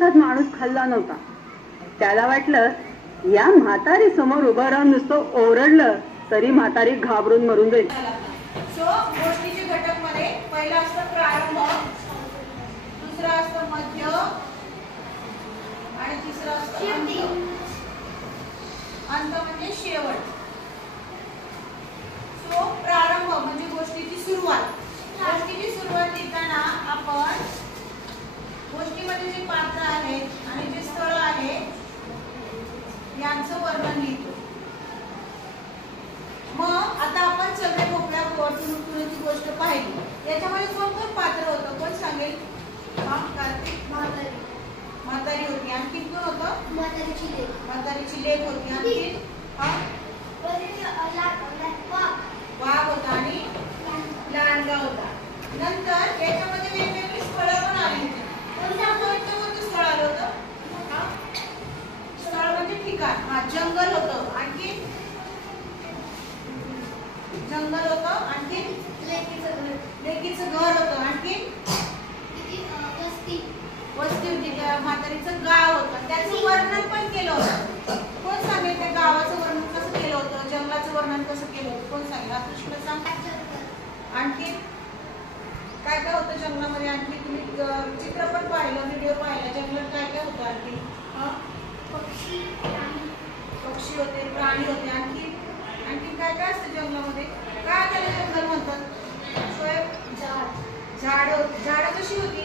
दिवसात माणूस खाल्ला नव्हता. त्याला वाटलं या म्हातारी समोर उभं राहून नुसतं ओरडलं तरी म्हातारी घाबरून मरून जाईल. गोष्टीचे घटक मध्ये पहिला असतं प्रारंभ, दुसरा असतं मध्य आणि तिसरा असतं अंत. अंत म्हणजे शेवट. सो प्रारंभ म्हणजे गोष्टीची सुरुवात. गोष्टीची सुरुवात लिहिताना आपण गोष्टीमध्ये जे पात्र आहेत आणि जे स्थळ आहे यांचं वर्णन लिहितो. मग आता आपण चलरे मोकळ्या पुण्याची गोष्ट पाहिली. याच्यामध्ये कोण कोण पात्र होतं कोण सांगेल? कार्तिक. म्हातारी होती. आणखी कोण होतं? म्हातारीची लेक होती. आणखी वाघ होता आणि लांडगा होता. नंतर याच्यामध्ये वेगवेगळी स्थळं पण आली होती. कोणतं स्थळ आलं होतं? स्थळ म्हणजे ठिकाण. जंगल होतं. आणखी जंगल होतं. आणखी लेकीचं घर होतं. आणखी वस्ती होती. त्या म्हातारीचं गाव होतं. त्याचं वर्णन पण केलं होतं. कोण सांगेल त्या गावाचं वर्णन कसं केलं होतं? जंगलाचं वर्णन कसं केलं होतं? कोण सांगेल? कृष्ण सांग. आणखी काय काय होतं जंगलामध्ये? आणखी तुम्ही चित्रपट पाहिलं, व्हिडिओ पाहिला, जंगलात काय काय होतं? आणखी पक्षी होते, प्राणी होते. आणखी आणखी काय काय असतं जंगलामध्ये? काय त्याला जंगल म्हणतात? झाड. झाडं कशी होती?